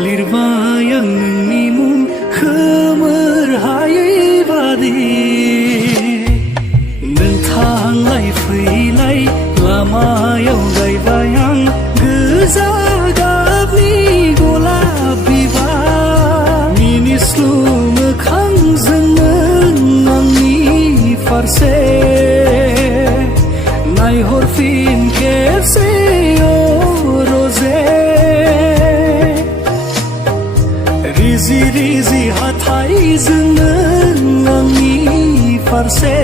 लिरबाय आं नोंनि मुं खोमोर हायै बादि नों थांलाय फैलाय लामायाव गायबाय आं गोजा गाबनि गलाब बिबार मिनिस्लु मोखांजों नों आंनि फारसे नायहरफिन खेबसे रिजि रिजि हाथाइजों नों आंनि फारसे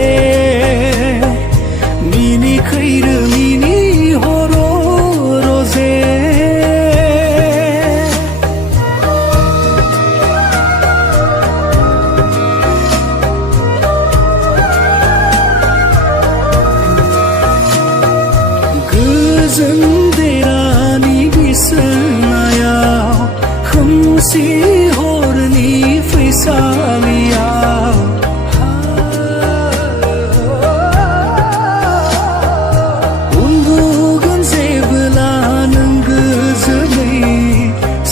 मिनिखैरो मिनिहर रजे गोजोन देरानि बिसनायाव खोमसि हरनि फैसालियाव उन्दुगोन जेबोला नों गोजोनै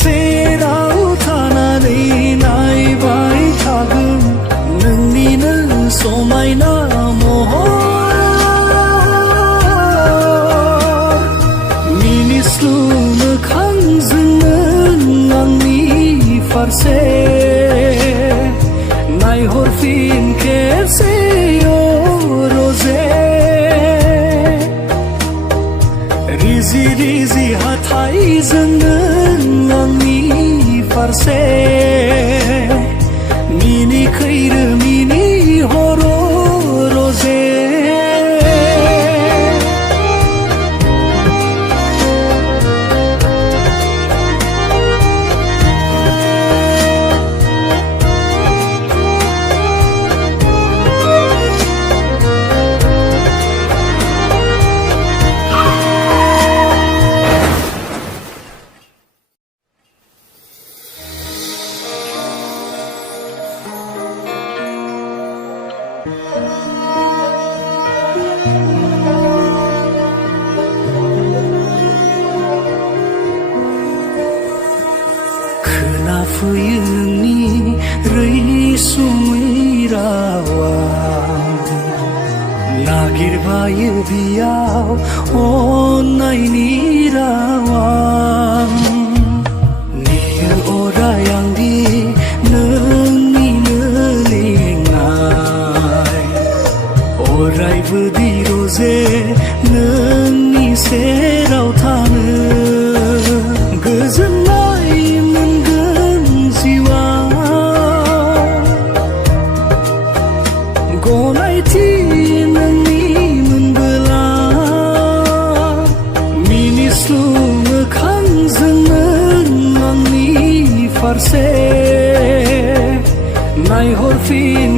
सेराव थानानै नायबाय थागोन नोंनिनो समायना महर मिनिस्लु मोखांजों आंनि फारसे नायहरफिन खेबसे रजे रिजि रिजि हाथाइजों नों आंनि फारसे मिनिखैरो मिनिहर रजे खोनाफैयो नोंनि रैसुमै रावा नागिरबायो बियाव अननायनि रावा नेयो अराय आंदि नोंनिनो लिंनाय अरायबो दिरजे नोंनि सेराव थानो गोजोननाय मोनगोन जिउआव गनायथि नोंनि मोनबोला मिनिस्लु मोखांजों आंनि फारसे नायहरफिन